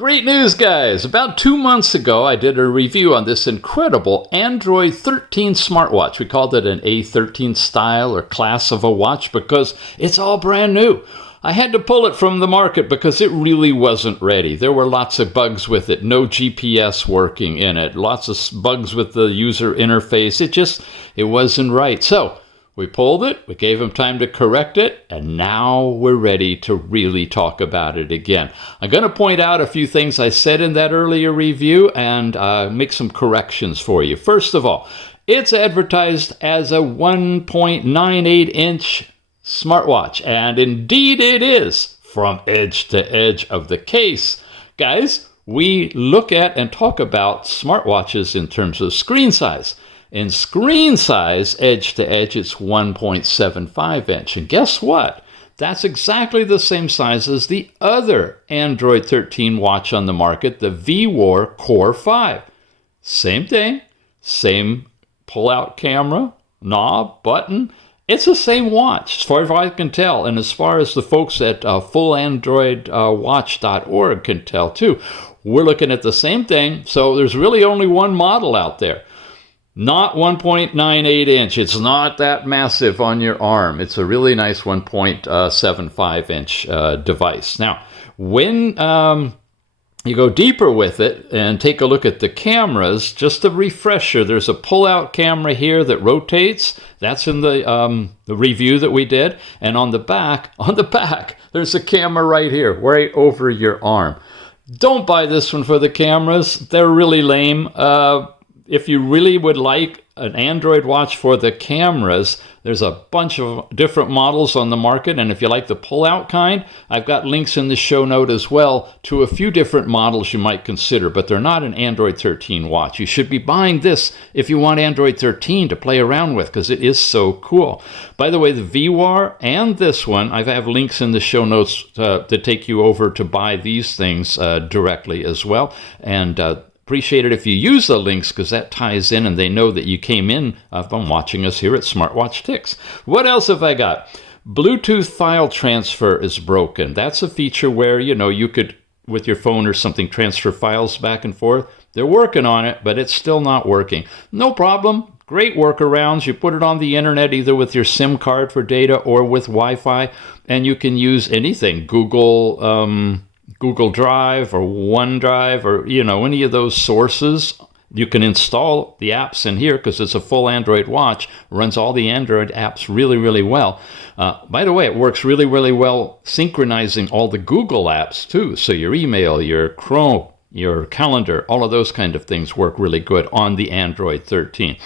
Great news, guys! About 2 months ago, I did a review on this incredible Android 13 smartwatch. We called it an A13 style or class of a watch because it's all brand new. I had to pull it from the market because it really wasn't ready. There were lots of bugs with it, no GPS working in it, lots of bugs with the user interface. It wasn't right. So we pulled it, we gave them time to correct it, and now we're ready to really talk about it again. I'm going to point out a few things I said in that earlier review and make some corrections for you. First of all, it's advertised as a 1.98-inch smartwatch, and indeed it is from edge to edge of the case. Guys, we look at and talk about smartwatches in terms of screen size. In screen size, edge to edge, it's 1.75 inch. And guess what? That's exactly the same size as the other Android 13 watch on the market, the VWar Core 5. Same thing, same pull-out camera, knob, button. It's the same watch, as far as I can tell, and as far as the folks at fullandroidwatch.org can tell too. We're looking at the same thing, so there's really only one model out there. Not 1.98 inch. It's not that massive on your arm. It's a really nice 1.75 inch device. Now, when you go deeper with it and take a look at the cameras, just a refresher, there's a pull-out camera here that rotates. That's in the review that we did. And on the back, there's a camera right here, right over your arm. Don't buy this one for the cameras. They're really lame. If you really would like an Android watch for the cameras, there's a bunch of different models on the market. And if you like the pull-out kind, I've got links in the show note as well to a few different models you might consider, but they're not an Android 13 watch. You should be buying this if you want Android 13 to play around with because it is so cool. By the way, the VWar and this one, I have links in the show notes to take you over to buy these things directly as well. And appreciate it if you use the links because that ties in and they know that you came in from watching us here at Smartwatch Ticks. What else have I got? Bluetooth file transfer is broken. That's a feature where, you could, with your phone or something, transfer files back and forth. They're working on it, but it's still not working. No problem. Great workarounds. You put it on the internet either with your SIM card for data or with Wi-Fi, and you can use anything. Google Drive or OneDrive or, any of those sources. You can install the apps in here because it's a full Android watch. Runs all the Android apps really, really well. By the way, it works really, really well synchronizing all the Google apps too. So your email, your Chrome, your calendar, all of those kind of things work really good on the Android 13.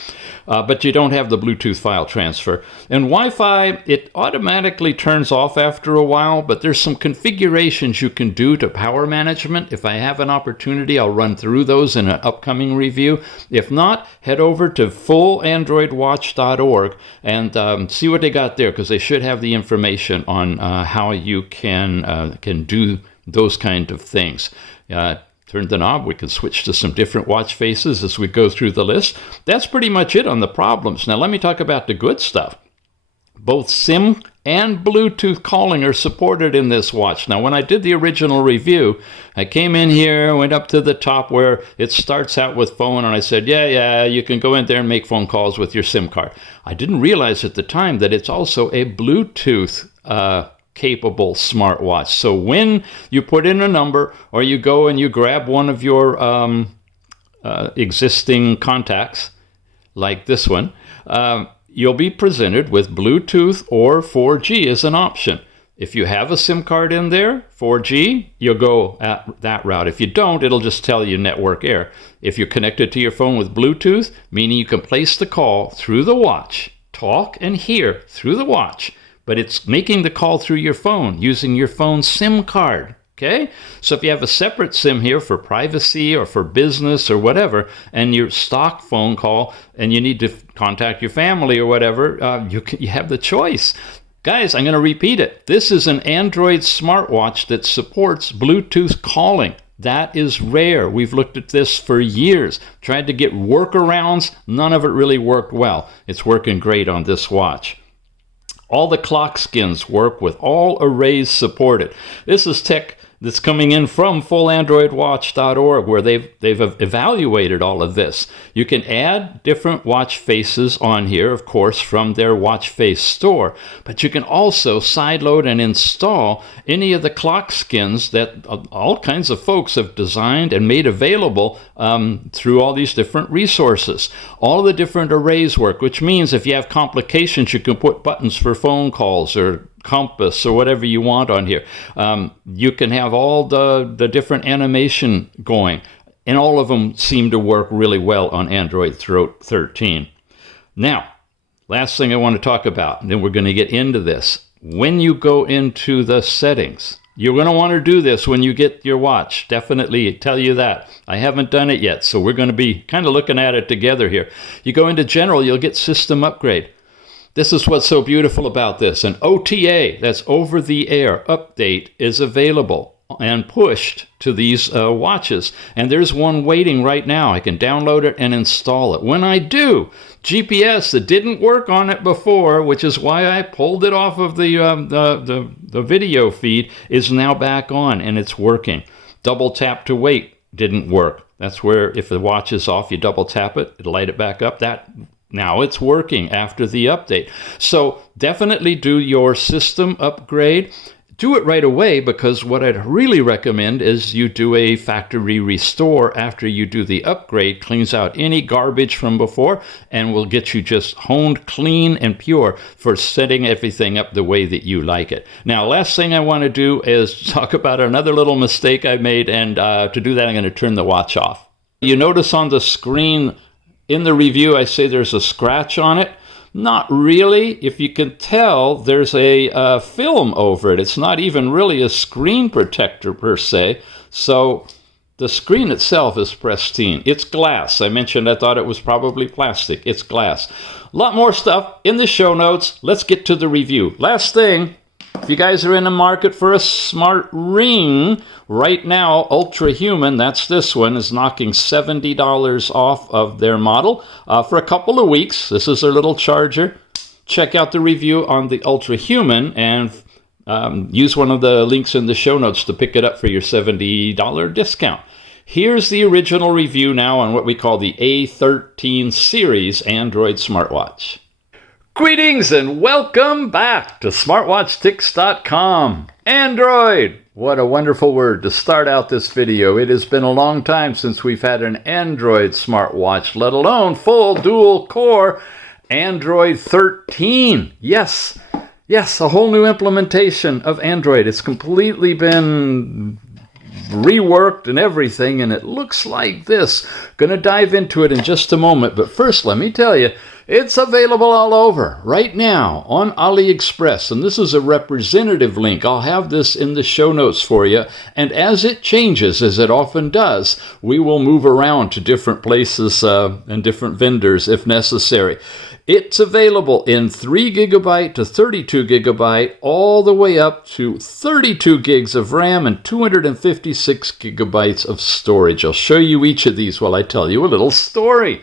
But you don't have the Bluetooth file transfer. And Wi-Fi, it automatically turns off after a while, but there's some configurations you can do to power management. If I have an opportunity, I'll run through those in an upcoming review. If not, head over to fullandroidwatch.org and see what they got there, because they should have the information on how you can do those kind of things. Turn the knob, we can switch to some different watch faces as we go through the list. That's pretty much it on the problems. Now let me talk about the good stuff. Both SIM and Bluetooth calling are supported in this watch. Now when I did the original review, I came in here, went up to the top where it starts out with phone, and I said, yeah, you can go in there and make phone calls with your SIM card. I didn't realize at the time that it's also a Bluetooth capable smartwatch. So when you put in a number or you go and you grab one of your existing contacts, like this one, you'll be presented with Bluetooth or 4G as an option. If you have a SIM card in there, 4G, you'll go at that route. If you don't, it'll just tell you network error. If you're connected to your phone with Bluetooth, meaning you can place the call through the watch, talk and hear through the watch, but it's making the call through your phone using your phone's SIM card, okay? So if you have a separate SIM here for privacy or for business or whatever, and your stock phone call, and you need to contact your family or whatever, you have the choice. Guys, I'm going to repeat it. This is an Android smartwatch that supports Bluetooth calling. That is rare. We've looked at this for years, tried to get workarounds. None of it really worked well. It's working great on this watch. All the clock skins work with all arrays supported. This is tech that's coming in from fullandroidwatch.org, where they've evaluated all of this. You can add different watch faces on here, of course, from their watch face store, but you can also sideload and install any of the clock skins that all kinds of folks have designed and made available through all these different resources. All the different arrays work, which means if you have complications, you can put buttons for phone calls or compass or whatever you want on here. You can have all the different animation going, and all of them seem to work really well on Android 13. Now, last thing I want to talk about, and then we're going to get into this. When you go into the settings, you're going to want to do this when you get your watch. Definitely tell you that. I haven't done it yet, so we're going to be kind of looking at it together here. You go into General, you'll get System Upgrade. This is what's so beautiful about this. An OTA, that's over-the-air update, is available and pushed to these watches. And there's one waiting right now. I can download it and install it. When I do, GPS that didn't work on it before, which is why I pulled it off of the video feed, is now back on and it's working. Double tap to wait didn't work. That's where if the watch is off, you double tap it, it'll light it back up. Now it's working after the update. So definitely do your system upgrade. Do it right away, because what I'd really recommend is you do a factory restore after you do the upgrade. Cleans out any garbage from before and will get you just honed, clean, and pure for setting everything up the way that you like it. Now, last thing I want to do is talk about another little mistake I made, and to do that I'm going to turn the watch off. You notice on the screen in the review, I say there's a scratch on it. Not really. If you can tell, there's a film over it. It's not even really a screen protector per se. So the screen itself is pristine. It's glass. I mentioned I thought it was probably plastic. It's glass. A lot more stuff in the show notes. Let's get to the review. Last thing, if you guys are in the market for a smart ring, right now, Ultra Human, that's this one, is knocking $70 off of their model for a couple of weeks. This is their little charger. Check out the review on the Ultra Human and use one of the links in the show notes to pick it up for your $70 discount. Here's the original review now on what we call the A13 series Android smartwatch. Greetings and welcome back to SmartWatchTix.com. Android! What a wonderful word to start out this video. It has been a long time since we've had an Android smartwatch, let alone full dual core Android 13. Yes, a whole new implementation of Android. It's completely been reworked and everything, and it looks like this. Gonna dive into it in just a moment, but first let me tell you, it's available all over right now on AliExpress, and this is a representative link. I'll have this in the show notes for you, and as it changes, as it often does, we will move around to different places and different vendors if necessary. It's available in 3GB to 32GB, all the way up to 32 gigs of RAM and 256 gigabytes of storage. I'll show you each of these while I tell you a little story.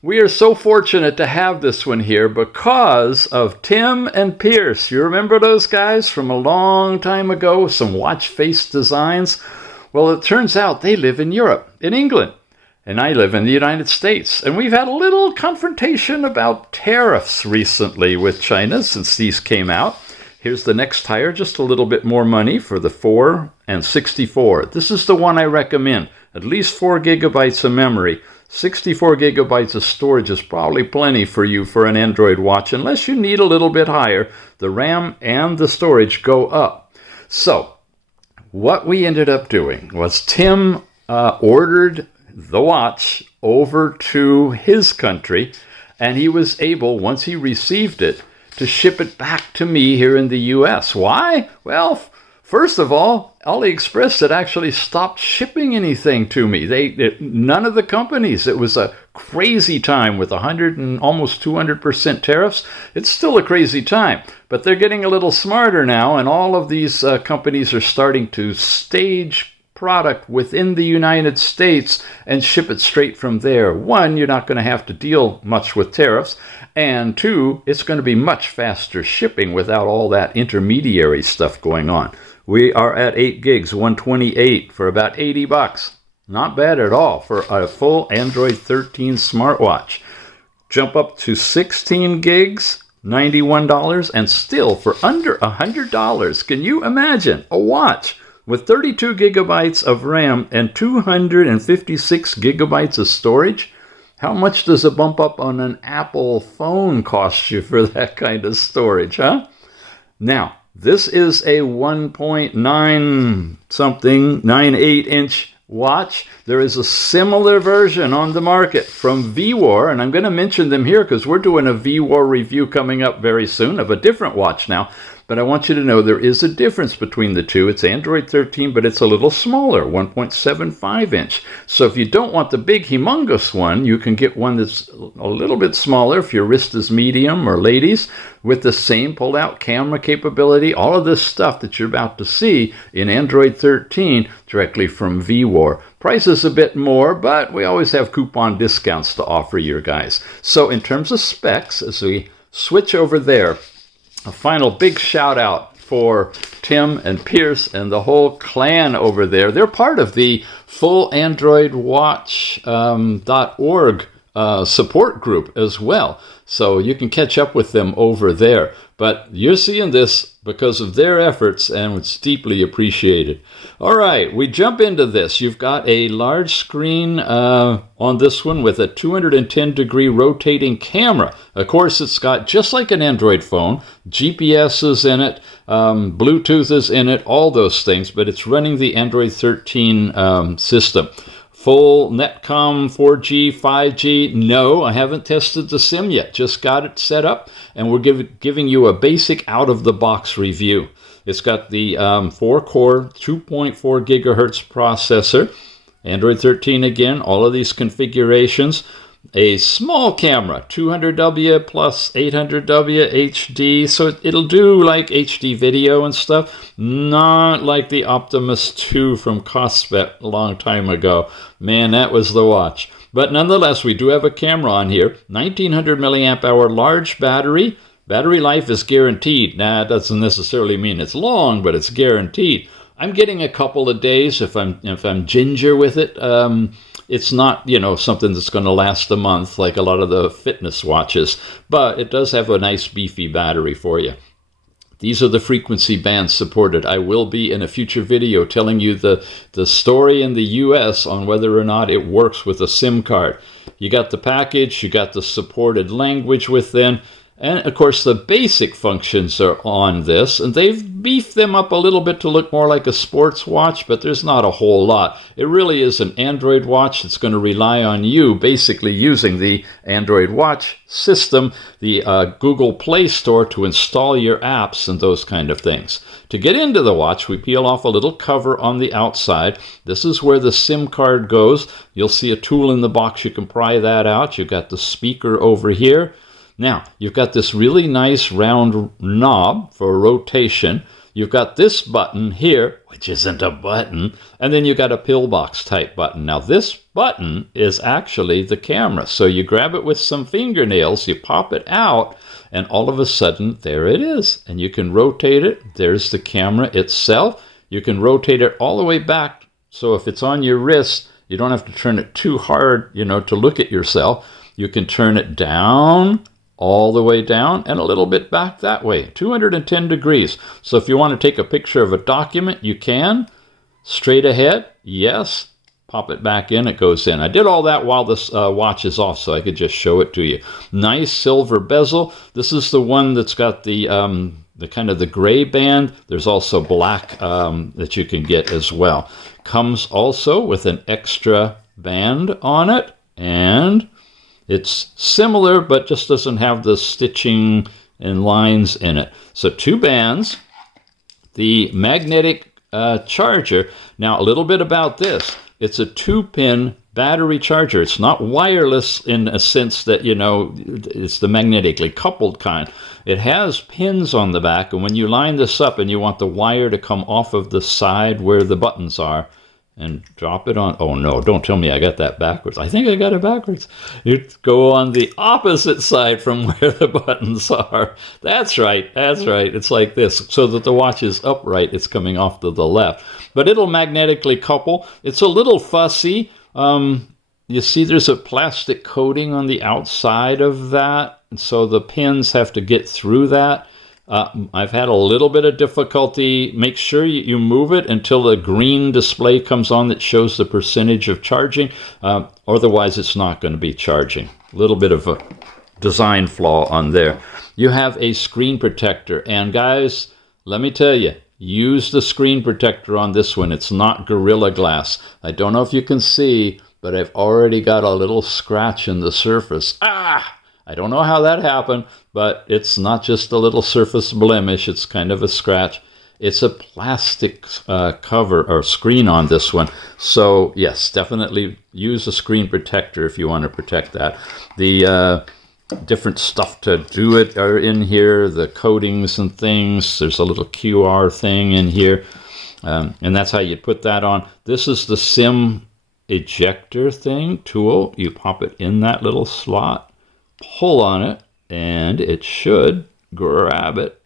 We are so fortunate to have this one here because of Tim and Pierce. You remember those guys from a long time ago, some watch face designs? Well, it turns out they live in Europe, in England, and I live in the United States. And we've had a little confrontation about tariffs recently with China since these came out. Here's the next tire, just a little bit more money for the 4 and 64. This is the one I recommend. At least 4 gigabytes of memory. 64 gigabytes of storage is probably plenty for you for an Android watch, unless you need a little bit higher. The RAM and the storage go up. So, what we ended up doing was Tim ordered the watch over to his country, and he was able, once he received it, to ship it back to me here in the U.S. Why? Well, first of all, AliExpress had actually stopped shipping anything to me. None of the companies. It was a crazy time with 100 and almost 200% tariffs. It's still a crazy time, but they're getting a little smarter now, and all of these companies are starting to stage product within the United States and ship it straight from there. One, you're not going to have to deal much with tariffs, and two, it's going to be much faster shipping without all that intermediary stuff going on. We are at 8 gigs, 128 for about 80 bucks. Not bad at all for a full Android 13 smartwatch. Jump up to 16 gigs, $91, and still for under $100. Can you imagine a watch with 32 gigabytes of RAM and 256 gigabytes of storage? How much does a bump up on an Apple phone cost you for that kind of storage, huh? Now, this is a 1.9 something, 98-inch watch. There is a similar version on the market from VWar, and I'm going to mention them here because we're doing a VWar review coming up very soon of a different watch now. But I want you to know there is a difference between the two. It's Android 13, but it's a little smaller, 1.75 inch. So if you don't want the big, humongous one, you can get one that's a little bit smaller if your wrist is medium or ladies, with the same pull-out camera capability, all of this stuff that you're about to see in Android 13 directly from VWar. Price is a bit more, but we always have coupon discounts to offer you guys. So in terms of specs, as we switch over there, a final big shout out for Tim and Pierce and the whole clan over there. They're part of the full Android Watch.org support group as well. So you can catch up with them over there. But you're seeing this because of their efforts, and it's deeply appreciated. All right, we jump into this. You've got a large screen on this one with a 210-degree rotating camera. Of course, it's got, just like an Android phone, GPS is in it, Bluetooth is in it, all those things, but it's running the Android 13 system. Full Netcom 4G, 5G, no, I haven't tested the SIM yet. Just got it set up, and we're giving you a basic out-of-the-box review. It's got the 4-core, 2.4 gigahertz processor, Android 13 again, all of these configurations. A small camera, 200W plus 800W HD, so it'll do like HD video and stuff, not like the Optimus 2 from Cosspet a long time ago. Man, that was the watch. But nonetheless, we do have a camera on here, 1900 milliamp hour large battery. Battery life is guaranteed. Now, that doesn't necessarily mean it's long, but it's guaranteed. I'm getting a couple of days if I'm ginger with it. It's not, something that's going to last a month like a lot of the fitness watches, but it does have a nice beefy battery for you. These are the frequency bands supported. I will be in a future video telling you the story in the US on whether or not it works with a SIM card. You got the package, you got the supported language within, and of course the basic functions are on this, and they've beefed them up a little bit to look more like a sports watch, but there's not a whole lot. It really is an Android watch that's going to rely on you basically using the Android Watch system, the Google Play Store, to install your apps and those kind of things. To get into the watch, we peel off a little cover on the outside. This is where the SIM card goes. You'll see a tool in the box. You can pry that out. You've got the speaker over here. Now, you've got this really nice round knob for rotation. You've got this button here, which isn't a button, and then you've got a pillbox type button. Now, this button is actually the camera. So you grab it with some fingernails, you pop it out, and all of a sudden, there it is. And you can rotate it. There's the camera itself. You can rotate it all the way back. So if it's on your wrist, you don't have to turn it too hard, to look at yourself. You can turn it down, all the way down, and a little bit back that way, 210 degrees. So if you want to take a picture of a document, you can. Straight ahead, yes. Pop it back in, it goes in. I did all that while this watch is off, so I could just show it to you. Nice silver bezel. This is the one that's got the kind of the gray band. There's also black that you can get as well. Comes also with an extra band on it, and it's similar, but just doesn't have the stitching and lines in it. So 2 bands, the magnetic charger. Now, a little bit about this. It's a 2-pin battery charger. It's not wireless in a sense that, it's the magnetically coupled kind. It has pins on the back, and when you line this up and you want the wire to come off of the side where the buttons are, and drop it on. Oh no, don't tell me I got that backwards. I think I got it backwards. You go on the opposite side from where the buttons are. That's right. It's like this, so that the watch is upright. It's coming off to the left. But it'll magnetically couple. It's a little fussy. You see there's a plastic coating on the outside of that, and so the pins have to get through that. I've had a little bit of difficulty. Make sure you move it until the green display comes on that shows the percentage of charging. Otherwise, it's not going to be charging. A little bit of a design flaw on there. You have a screen protector. And guys, let me tell you, use the screen protector on this one. It's not Gorilla Glass. I don't know if you can see, but I've already got a little scratch in the surface. I don't know how that happened, but it's not just a little surface blemish. It's kind of a scratch. It's a plastic cover or screen on this one. So yes, definitely use a screen protector if you want to protect that. The different stuff to do it are in here, the coatings and things. There's a little QR thing in here, and that's how you put that on. This is the SIM ejector thing tool. You pop it in that little slot, pull on it, and it should grab it,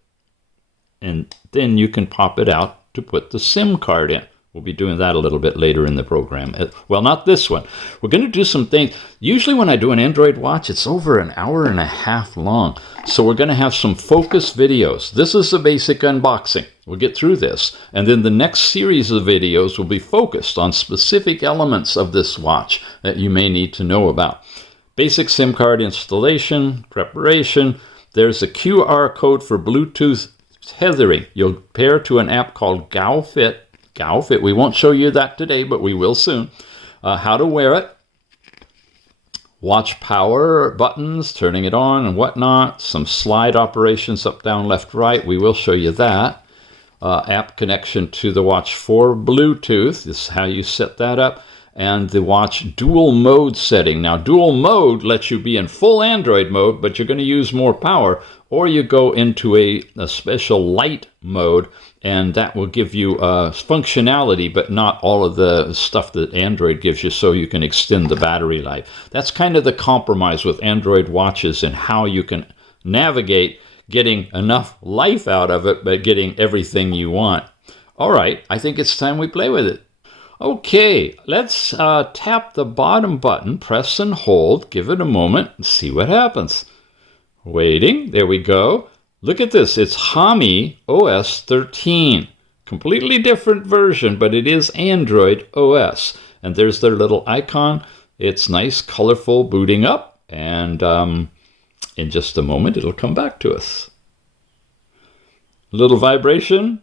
and then you can pop it out to put the SIM card in. We'll be doing that a little bit later in the program. Well, not this one. We're going to do some things. Usually when I do an Android watch, it's over an hour and a half long. So we're going to have some focus videos. This is the basic unboxing. We'll get through this. And then the next series of videos will be focused on specific elements of this watch that you may need to know about. Basic SIM card installation, preparation. There's a QR code for Bluetooth tethering. You'll pair to an app called GowFit. We won't show you that today, but we will soon. How to wear it. Watch power buttons, turning it on and whatnot. Some slide operations up, down, left, right. We will show you that. App connection to the watch for Bluetooth. This is how you set that up. And the watch dual mode setting. Now, dual mode lets you be in full Android mode, but you're going to use more power, or you go into a special light mode, and that will give you functionality, but not all of the stuff that Android gives you, so you can extend the battery life. That's kind of the compromise with Android watches and how you can navigate getting enough life out of it, but getting everything you want. All right, I think it's time we play with it. Okay, let's tap the bottom button, press and hold, give it a moment, and see what happens. Waiting, there we go. Look at this, it's Hami OS 13. Completely different version, but it is Android OS. And there's their little icon. It's nice, colorful, booting up. And in just a moment, it'll come back to us. Little vibration,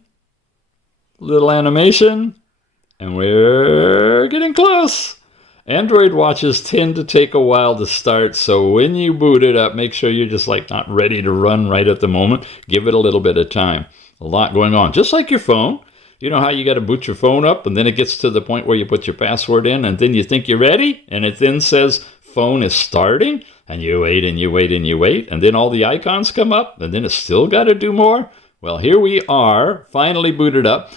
little animation. And we're getting close. Android watches tend to take a while to start, so when you boot it up, make sure you're just like not ready to run right at the moment. Give it a little bit of time. A lot going on. Just like your phone. You know how you got to boot your phone up, and then it gets to the point where you put your password in, and then you think you're ready, and it then says phone is starting, and you wait and you wait and you wait, and then all the icons come up, and then it's still got to do more. Well, here we are, finally booted up.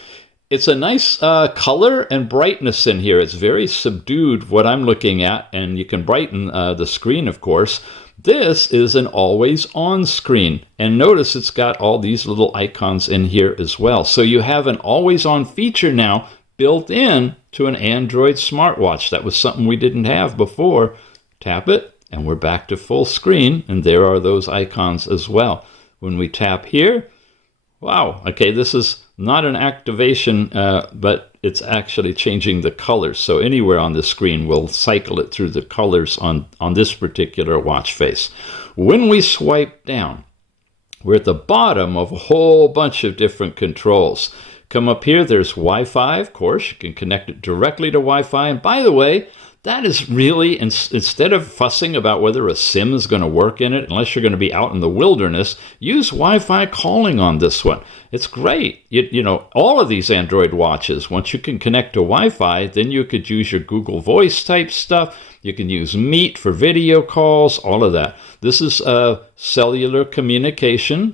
It's a nice color and brightness in here. It's very subdued, what I'm looking at, and you can brighten the screen, of course. This is an always-on screen, and notice it's got all these little icons in here as well. So you have an always-on feature now built in to an Android smartwatch. That was something we didn't have before. Tap it, and we're back to full screen, and there are those icons as well. When we tap here, wow, okay, this is not an activation, but it's actually changing the colors. So anywhere on the screen, we'll cycle it through the colors on this particular watch face. When we swipe down, we're at the bottom of a whole bunch of different controls. Come up here, there's Wi-Fi, of course. You can connect it directly to Wi-Fi. And by the way, that is really, instead of fussing about whether a SIM is going to work in it, unless you're going to be out in the wilderness, use Wi-Fi calling on this one. It's great. You know, all of these Android watches, once you can connect to Wi-Fi, then you could use your Google Voice type stuff. You can use Meet for video calls, all of that. This is cellular communication,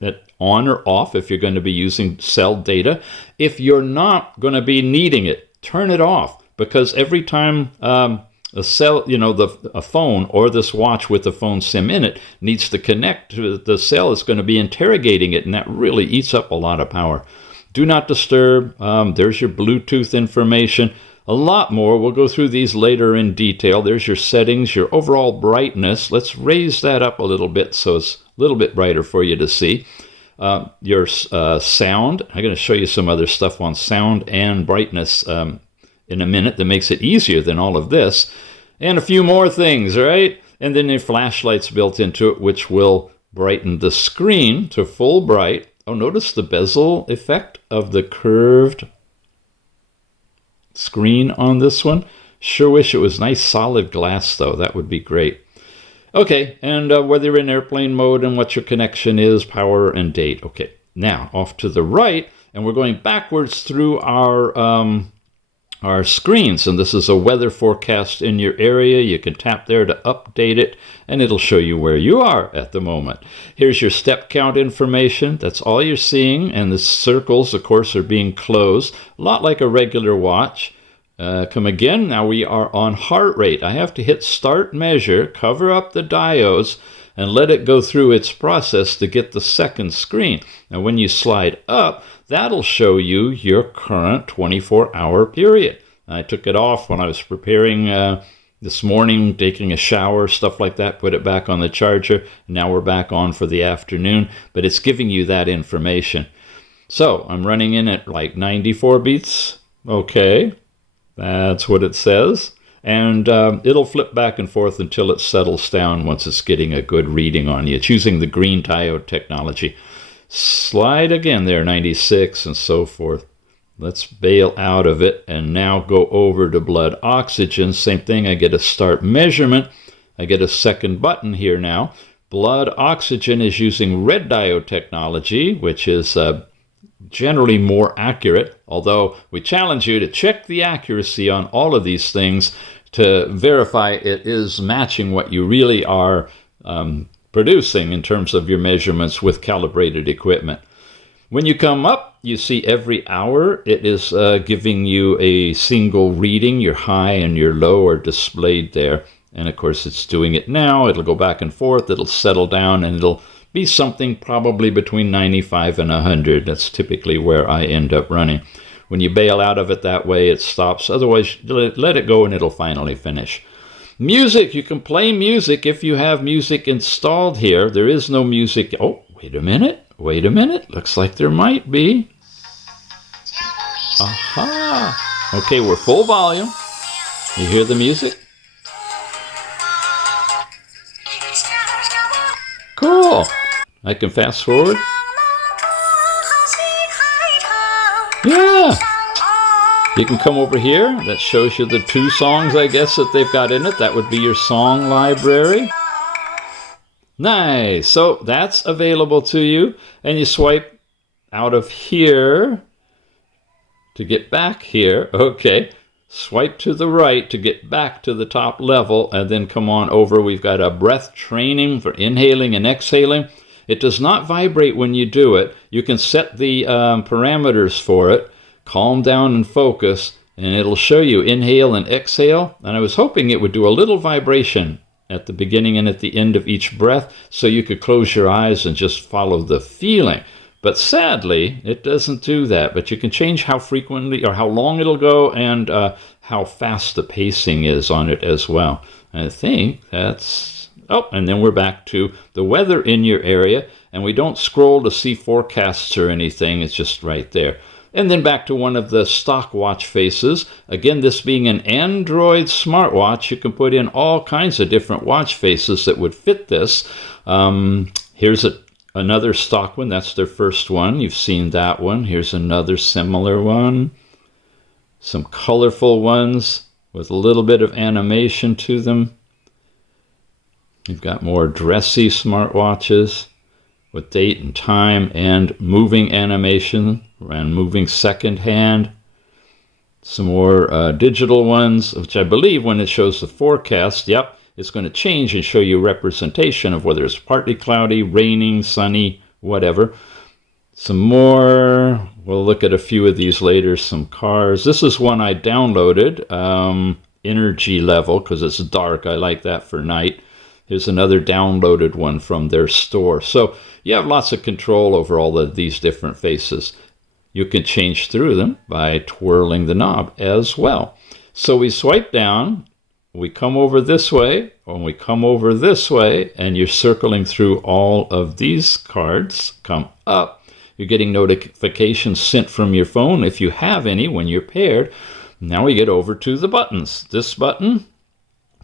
that on or off if you're going to be using cell data. If you're not going to be needing it, turn it off, because every time a cell, a phone or this watch with the phone SIM in it needs to connect to the cell, it's going to be interrogating it, and that really eats up a lot of power. Do not disturb. There's your Bluetooth information. A lot more. We'll go through these later in detail. There's your settings, your overall brightness. Let's raise that up a little bit so it's a little bit brighter for you to see. Your sound. I'm going to show you some other stuff on sound and brightness in a minute that makes it easier than all of this. And a few more things, right? And then the flashlights built into it, which will brighten the screen to full bright. Oh, notice the bezel effect of the curved screen on this one. Sure wish it was nice solid glass, though. That would be great. Okay, and whether you're in airplane mode and what your connection is, power and date. Okay, now off to the right, and we're going backwards through our screens, and this is a weather forecast in your area. You can tap there to update it, and it'll show you where you are at the moment. Here's your step count information. That's all you're seeing, and the circles, of course, are being closed, a lot like a regular watch. Come again. Now we are on heart rate. I have to hit start measure, cover up the diodes, and let it go through its process to get the second screen. Now when you slide up, that'll show you your current 24-hour period. I took it off when I was preparing this morning, taking a shower, stuff like that, put it back on the charger. Now we're back on for the afternoon, but it's giving you that information. So I'm running in at like 94 beats. Okay, that's what it says. And it'll flip back and forth until it settles down once it's getting a good reading on you. It's using the green diode technology. Slide again there, 96 and so forth. Let's bail out of it and now go over to blood oxygen. Same thing, I get a start measurement. I get a second button here now. Blood oxygen is using red diode technology, which is generally more accurate, although we challenge you to check the accuracy on all of these things to verify it is matching what you really are producing in terms of your measurements with calibrated equipment. When you come up, you see every hour it is giving you a single reading. Your high and your low are displayed there. And of course it's doing it now. It'll go back and forth. It'll settle down and it'll be something probably between 95 and 100. That's typically where I end up running. When you bail out of it that way, it stops. Otherwise, let it go and it'll finally finish. Music, you can play music if you have music installed here. There is no music. Oh, wait a minute. Looks like there might be. Aha. Okay, we're full volume. You hear the music? Cool. I can fast forward. Yeah. You can come over here. That shows you the 2 songs, I guess, that they've got in it. That would be your song library. Nice. So that's available to you. And you swipe out of here to get back here. Okay. Swipe to the right to get back to the top level and then come on over. We've got a breath training for inhaling and exhaling. It does not vibrate when you do it. You can set the parameters for it. Calm down and focus, and it'll show you inhale and exhale. And I was hoping it would do a little vibration at the beginning and at the end of each breath so you could close your eyes and just follow the feeling. But sadly, it doesn't do that. But you can change how frequently or how long it'll go and how fast the pacing is on it as well. And I think that's... Oh, and then we're back to the weather in your area. And we don't scroll to see forecasts or anything. It's just right there. And then back to one of the stock watch faces. Again, this being an Android smartwatch, you can put in all kinds of different watch faces that would fit this. Here's another stock one. That's their first one. You've seen that one. Here's another similar one. Some colorful ones with a little bit of animation to them. You've got more dressy smartwatches with date and time and moving animation and moving second hand. Some more digital ones, which I believe when it shows the forecast, yep, it's going to change and show you representation of whether it's partly cloudy, raining, sunny, whatever. Some more, We'll look at a few of these later, some cars. This is one I downloaded, energy level, because it's dark. I like that for night. Here's another downloaded one from their store. So you have lots of control over all of these different faces. You can change through them by twirling the knob as well. So we swipe down, we come over this way, or we come over this way, and you're circling through all of these cards. Come up, you're getting notifications sent from your phone if you have any when you're paired. Now we get over to the buttons. This button,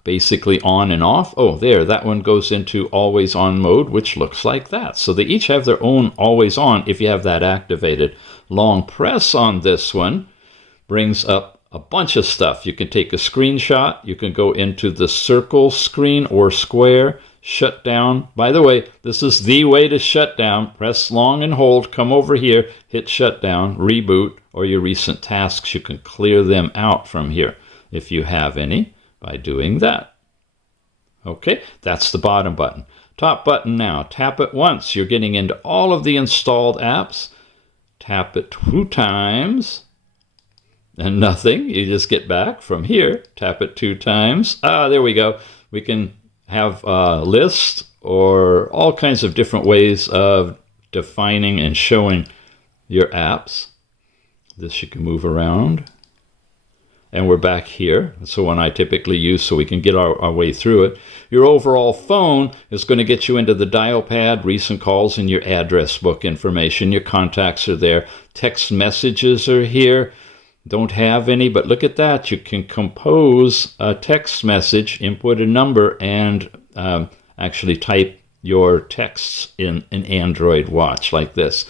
basically on and off. Oh, there, that one goes into always on mode, which looks like that. So they each have their own always on if you have that activated. Long press on this one brings up a bunch of stuff. You can take a screenshot. You can go into the circle screen or square, shut down. By the way, this is the way to shut down. Press long and hold, come over here, hit shut down, reboot, or your recent tasks. You can clear them out from here if you have any by doing that. Okay, that's the bottom button. Top button now, tap it once. You're getting into all of the installed apps. Tap it 2 times. And nothing. You just get back from here. Tap it 2 times. There we go. We can have a list or all kinds of different ways of defining and showing your apps. This you can move around. And we're back here. That's the one I typically use so we can get our way through it. Your overall phone is going to get you into the dial pad, recent calls, and your address book information. Your contacts are there. Text messages are here. Don't have any, but look at that. You can compose a text message, input a number, and actually type your texts in an Android watch like this.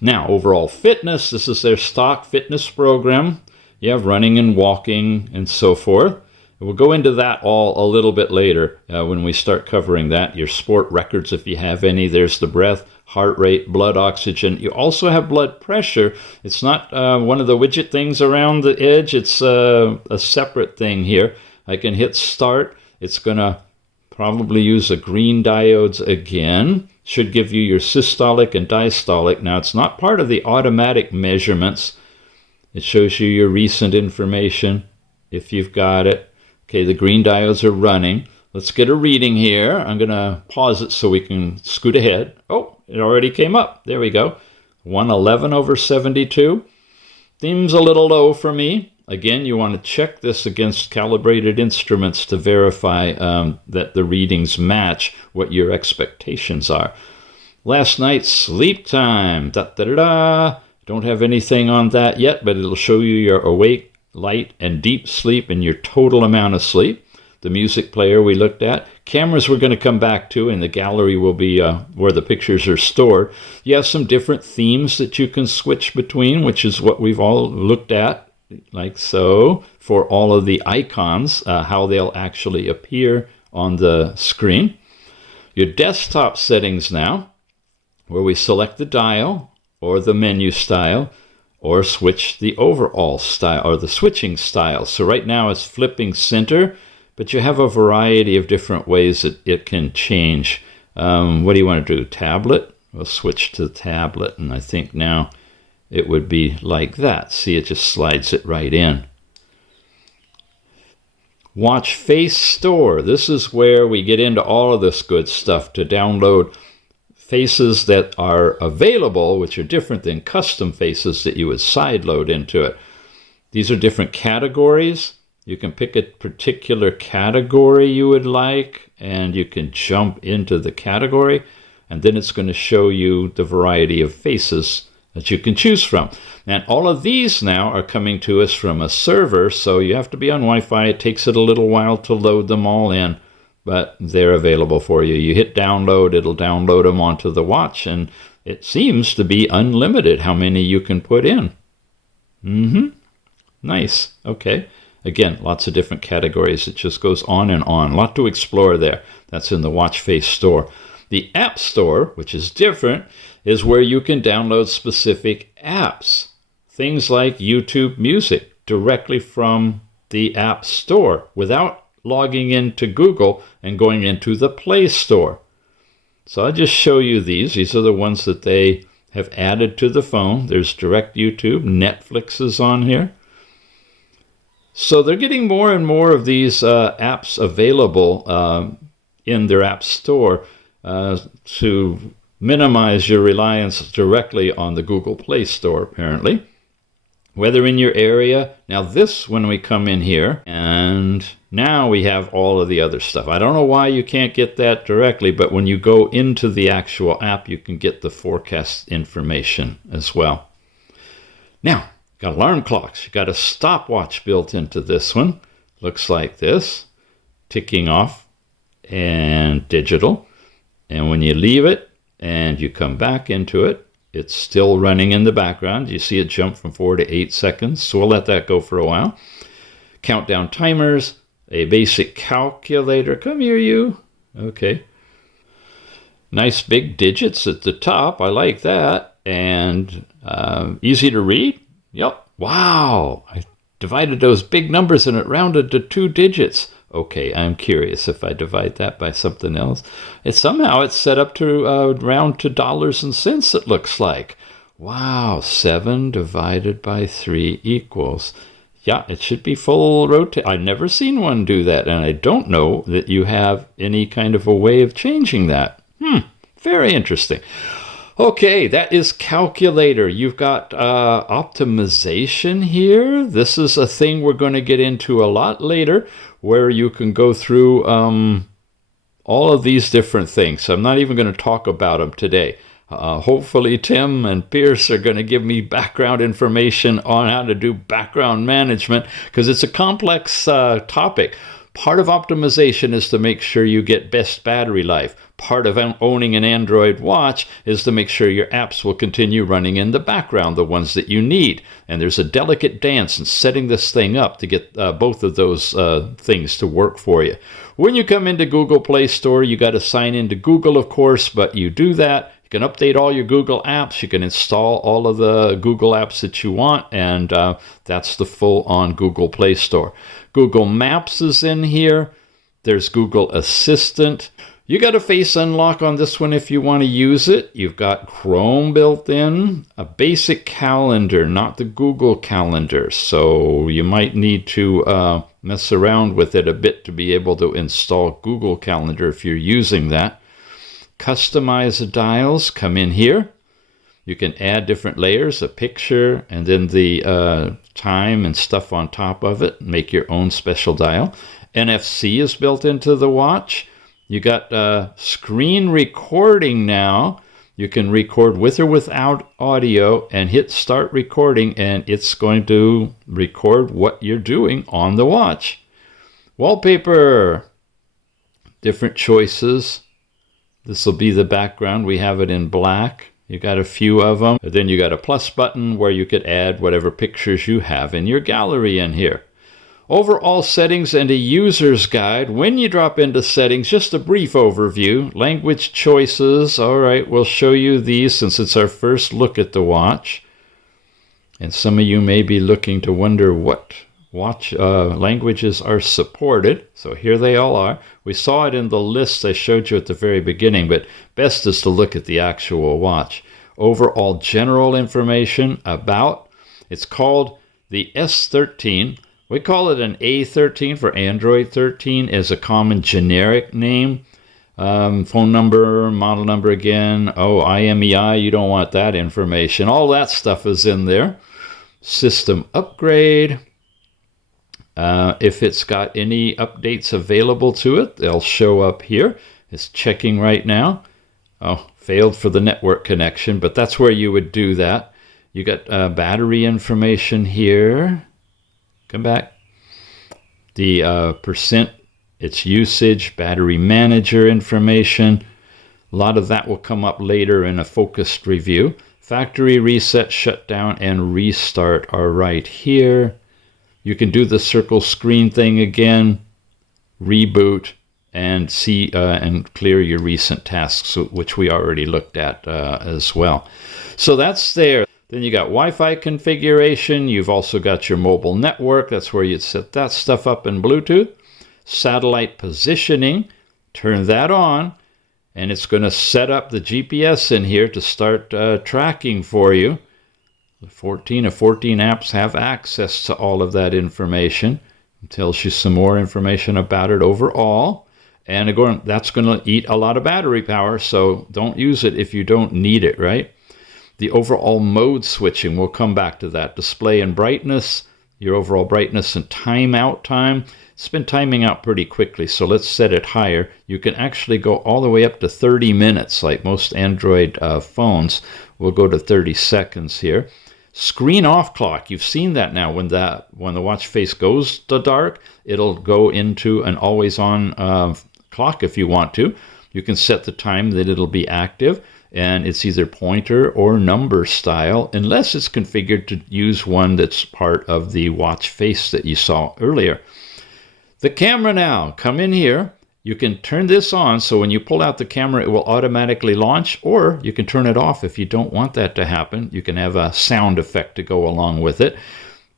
Now, overall fitness. This is their stock fitness program. You have running and walking and so forth. We'll go into that all a little bit later when we start covering that. Your sport records, if you have any. There's the breath, heart rate, blood oxygen. You also have blood pressure. It's not one of the widget things around the edge. It's a separate thing here. I can hit start. It's going to probably use the green diodes again. Should give you your systolic and diastolic. Now, it's not part of the automatic measurements. It shows you your recent information if you've got it. Okay, the green diodes are running. Let's get a reading here. I'm going to pause it so we can scoot ahead. Oh, it already came up. There we go. 111/72. Seems a little low for me. Again, you want to check this against calibrated instruments to verify that the readings match what your expectations are. Last night's sleep time. Da-da-da-da. Don't have anything on that yet, but it'll show you your awake, light, and deep sleep and your total amount of sleep. The music player we looked at. Cameras we're going to come back to, and the gallery will be where the pictures are stored. You have some different themes that you can switch between, which is what we've all looked at, like so, for all of the icons, how they'll actually appear on the screen. Your desktop settings now, where we select the dial, or the menu style, or switch the overall style, or the switching style. So right now it's flipping center, but you have a variety of different ways that it can change. What do you want to do? Tablet? We'll switch to tablet, and I think now it would be like that. See, it just slides it right in. Watch Face Store. This is where we get into all of this good stuff to download faces that are available, which are different than custom faces that you would sideload into it. These are different categories. You can pick a particular category you would like, and you can jump into the category, and then it's going to show you the variety of faces that you can choose from. And all of these now are coming to us from a server, so you have to be on Wi-Fi. It takes it a little while to load them all in, but they're available for you. You hit download, it'll download them onto the watch, and it seems to be unlimited how many you can put in. Nice. Okay. Again, lots of different categories. It just goes on and on. A lot to explore there. That's in the Watch Face Store. The App Store, which is different, is where you can download specific apps. Things like YouTube Music directly from the App Store without logging into Google and going into the Play Store. So I'll just show you these. These are the ones that they have added to the phone. There's direct YouTube. Netflix is on here. So they're getting more and more of these apps available in their app store to minimize your reliance directly on the Google Play Store, apparently. Whether in your area, now this, when we come in here, and now we have all of the other stuff. I don't know why you can't get that directly, but when you go into the actual app, you can get the forecast information as well. Now, got alarm clocks. You got a stopwatch built into this one. Looks like this, ticking off and digital. And when you leave it and you come back into it, it's still running in the background. You see it jump from 4 to 8 seconds. So we'll let that go for a while. Countdown timers, a basic calculator. Come here, you. Okay. Nice big digits at the top. I like that. And easy to read. Yep. Wow. I divided those big numbers and it rounded to 2 digits. Okay, I'm curious if I divide that by something else. Somehow it's set up to round to dollars and cents, it looks like. Wow, 7 divided by 3 equals. Yeah, it should be full rotate. I've never seen one do that, and I don't know that you have any kind of a way of changing that. Very interesting. Okay, that is calculator. You've got optimization here. This is a thing we're going to get into a lot later, where you can go through all of these different things. So I'm not even going to talk about them today. Hopefully Tim and Pierce are going to give me background information on how to do background management, because it's a complex topic. Part of optimization is to make sure you get best battery life. Part of owning an Android watch is to make sure your apps will continue running in the background, the ones that you need. And there's a delicate dance in setting this thing up to get both of those things to work for you. When you come into Google Play Store, you got to sign into Google, of course, but you do that. You can update all your Google apps. You can install all of the Google apps that you want, and that's the full-on Google Play Store. Google Maps is in here. There's Google Assistant. You got a face unlock on this one if you want to use it. You've got Chrome built in, a basic calendar, not the Google Calendar. So you might need to mess around with it a bit to be able to install Google Calendar if you're using that. Customize the dials, come in here. You can add different layers, a picture, and then the time and stuff on top of it. Make your own special dial. NFC is built into the watch. You got screen recording now. You can record with or without audio and hit start recording, and it's going to record what you're doing on the watch. Wallpaper, different choices. This will be the background. We have it in black. You got a few of them. And then you got a plus button where you could add whatever pictures you have in your gallery in here. Overall settings and a user's guide. When you drop into settings, just a brief overview. Language choices. All right, we'll show you these since it's our first look at the watch. And some of you may be looking to wonder what watch languages are supported. So here they all are. We saw it in the list I showed you at the very beginning, but best is to look at the actual watch. Overall general information about. It's called the S13. We call it an A13 for Android 13 as a common generic name. Phone number, model number again. Oh, IMEI, you don't want that information. All that stuff is in there. System upgrade. If it's got any updates available to it, they'll show up here. It's checking right now. Oh, failed for the network connection, but that's where you would do that. You got battery information here. Come back. The percent, its usage, battery manager information. A lot of that will come up later in a focused review. Factory reset, shutdown, and restart are right here. You can do the circle screen thing again, reboot, and see and clear your recent tasks, which we already looked at as well. So that's there. Then you got Wi-Fi configuration. You've also got your mobile network. That's where you'd set that stuff up in Bluetooth. Satellite positioning. Turn that on. and it's going to set up the GPS in here to start tracking for you. The 14 of 14 apps have access to all of that information. It tells you some more information about it overall. And again, that's going to eat a lot of battery power, so don't use it if you don't need it, right? The overall mode switching, we'll come back to that. Display and brightness, your overall brightness and timeout time. It's been timing out pretty quickly, so let's set it higher. You can actually go all the way up to 30 minutes, like most Android phones. We'll go to 30 seconds here. Screen off clock, you've seen that now. When the watch face goes to dark, it'll go into an always on clock if you want to. You can set the time that it'll be active, and it's either pointer or number style, unless it's configured to use one that's part of the watch face that you saw earlier. The camera now, come in here. You can turn this on, so when you pull out the camera, it will automatically launch, or you can turn it off if you don't want that to happen. You can have a sound effect to go along with it.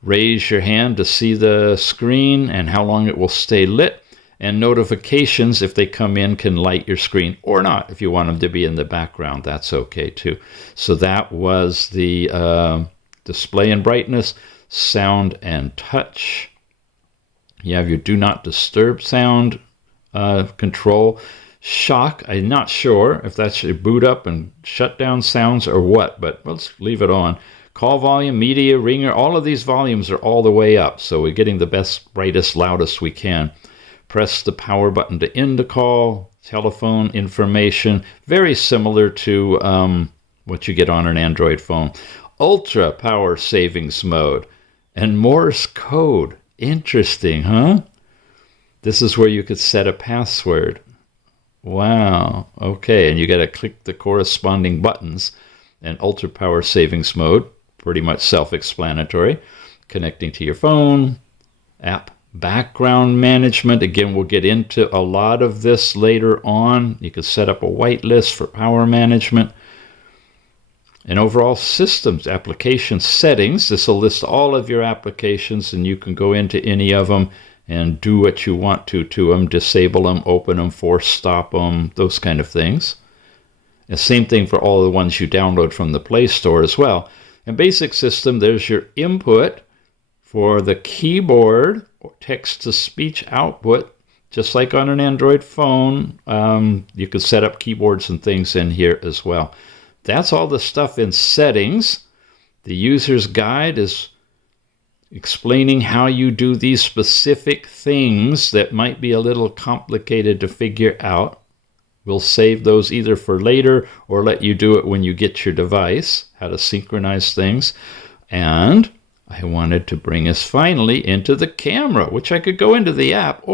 Raise your hand to see the screen and how long it will stay lit. And notifications, if they come in, can light your screen or not. If you want them to be in the background, that's okay too. So that was the display and brightness, sound and touch. You have your do not disturb sound control. Shock, I'm not sure if that's your boot up and shut down sounds or what, but let's leave it on. Call volume, media, ringer, all of these volumes are all the way up, so we're getting the best, brightest, loudest we can. Press the power button to end the call. Telephone information, very similar to what you get on an Android phone. Ultra power savings mode and Morse code. Interesting, huh? This is where you could set a password. Wow. Okay, and you got to click the corresponding buttons. And ultra power savings mode, pretty much self-explanatory. Connecting to your phone. App background management. Again, we'll get into a lot of this later on. You can set up a whitelist for power management. And overall systems, application settings. This will list all of your applications, and you can go into any of them and do what you want to them, disable them, open them, force stop them, those kind of things. The same thing for all the ones you download from the Play Store as well. And basic system, there's your input for the keyboard, or text-to-speech output, just like on an Android phone. You can set up keyboards and things in here as well. That's all the stuff in settings. The user's guide is explaining how you do these specific things that might be a little complicated to figure out. We'll save those either for later or let you do it when you get your device, how to synchronize things. And I wanted to bring us finally into the camera, which I could go into the app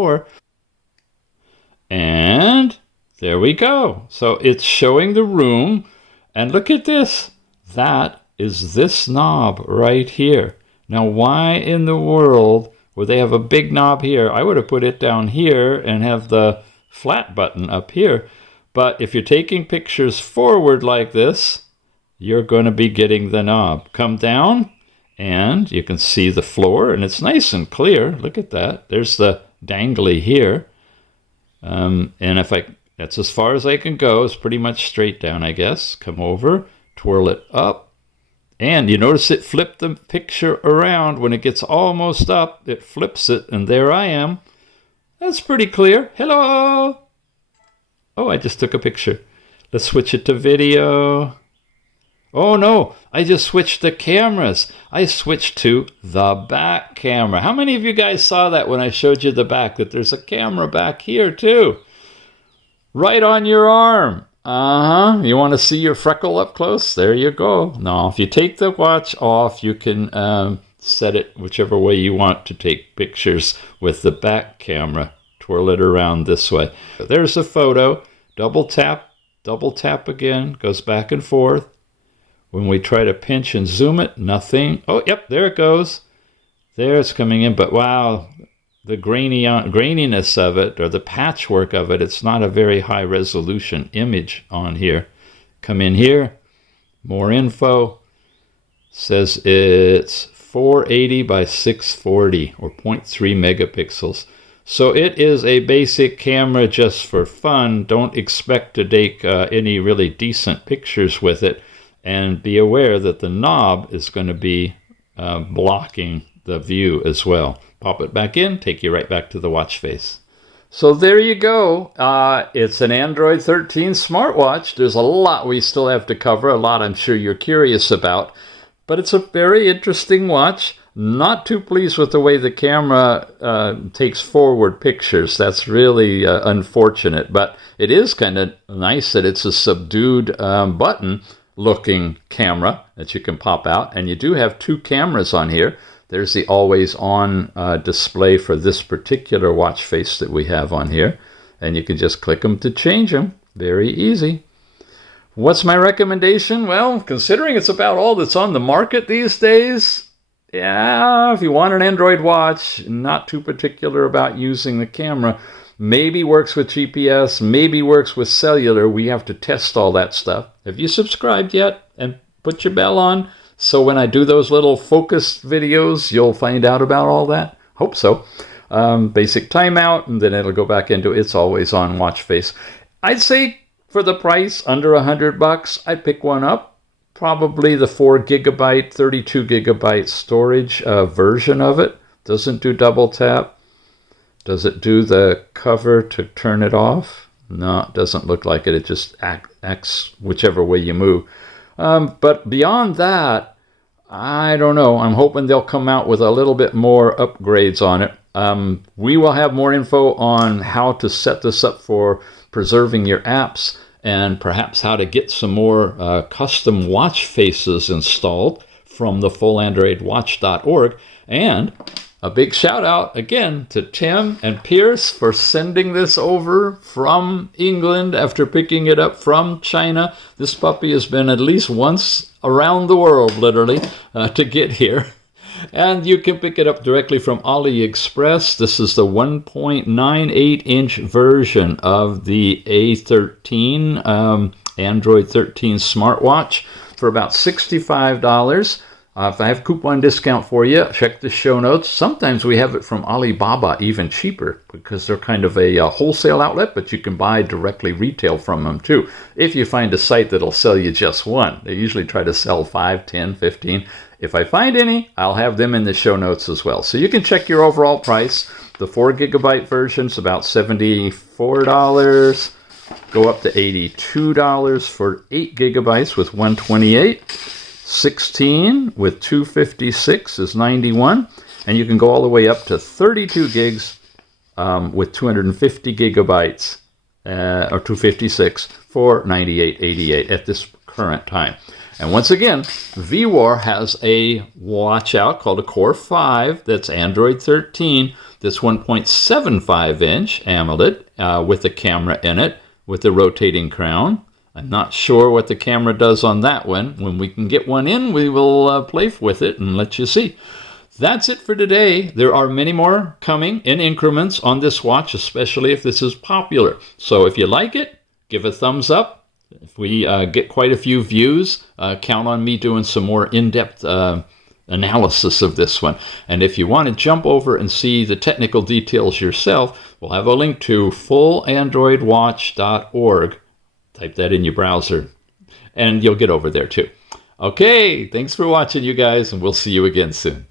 and there we go. So it's showing the room, and look at this. That is this knob right here. Now, why in the world would they have a big knob here? I would have put it down here and have the flat button up here. But if you're taking pictures forward like this, you're going to be getting the knob. Come down, and you can see the floor, and it's nice and clear. Look at that. There's the dangly here. And that's as far as I can go. It's pretty much straight down, I guess. Come over, twirl it up. And you notice it flipped the picture around. When it gets almost up, it flips it, and there I am. That's pretty clear. Hello! Oh, I just took a picture. Let's switch it to video. Oh no, I just switched the cameras. I switched to the back camera. How many of you guys saw that when I showed you the back, that there's a camera back here too? Right on your arm. You want to see your freckle up close? There you go. Now, if you take the watch off, you can set it whichever way you want to take pictures with the back camera. Twirl it around this way. There's a photo. Double tap again. Goes back and forth. When we try to pinch and zoom it, nothing. Oh, yep, there it goes. There it's coming in, but wow, the graininess of it, or the patchwork of it, it's not a very high resolution image on here. Come in here, more info. Says it's 480 by 640 or 0.3 megapixels. So it is a basic camera just for fun. Don't expect to take any really decent pictures with it. And be aware that the knob is going to be blocking the view as well. Pop it back in, take you right back to the watch face. So there you go. It's an Android 13 smartwatch. There's a lot we still have to cover, a lot I'm sure you're curious about. But it's a very interesting watch. Not too pleased with the way the camera takes forward pictures. That's really unfortunate. But it is kind of nice that it's a subdued button-looking camera that you can pop out. And you do have two cameras on here. There's the always-on display for this particular watch face that we have on here. And you can just click them to change them. Very easy. What's my recommendation? Well, considering it's about all that's on the market these days, yeah, if you want an Android watch, not too particular about using the camera, maybe works with GPS, maybe works with cellular. We have to test all that stuff. Have you subscribed yet? And put your bell on, so when I do those little focused videos, you'll find out about all that? Hope so. Basic timeout, and then it'll go back into its always on watch face. I'd say for the price, under $100, I'd pick one up. Probably the 4 gigabyte, 32 gigabyte storage version of it. Doesn't do double tap. Does it do the cover to turn it off? No, it doesn't look like it. It just acts whichever way you move. But beyond that, I don't know. I'm hoping they'll come out with a little bit more upgrades on it. We will have more info on how to set this up for preserving your apps, and perhaps how to get some more custom watch faces installed from the fullandroidwatch.org. And a big shout out again to Tim and Pierce for sending this over from England after picking it up from China. This puppy has been at least once around the world, literally, to get here. And you can pick it up directly from AliExpress. This is the 1.98-inch version of the A13 Android 13 smartwatch for about $65. If I have coupon discount for you, check the show notes. Sometimes we have it from Alibaba even cheaper because they're kind of a wholesale outlet, but you can buy directly retail from them too. If you find a site that'll sell you just one. They usually try to sell 5, 10, 15. If I find any, I'll have them in the show notes as well. So you can check your overall price. The 4 gigabyte version is about $74. Go up to $82 for 8 gigabytes with 128. 16 with 256 is $91. And you can go all the way up to 32 gigs with 250 gigabytes or 256 for $98.88 at this current time. And once again, VWar has a watch out called a Core5 that's Android 13. That's 1.75-inch AMOLED with a camera in it with a rotating crown. I'm not sure what the camera does on that one. When we can get one in, we will play with it and let you see. That's it for today. There are many more coming in increments on this watch, especially if this is popular. So if you like it, give a thumbs up. If we get quite a few views, count on me doing some more in-depth analysis of this one. And if you want to jump over and see the technical details yourself, we'll have a link to fullandroidwatch.org. Type that in your browser, and you'll get over there too. Okay, thanks for watching, you guys, and we'll see you again soon.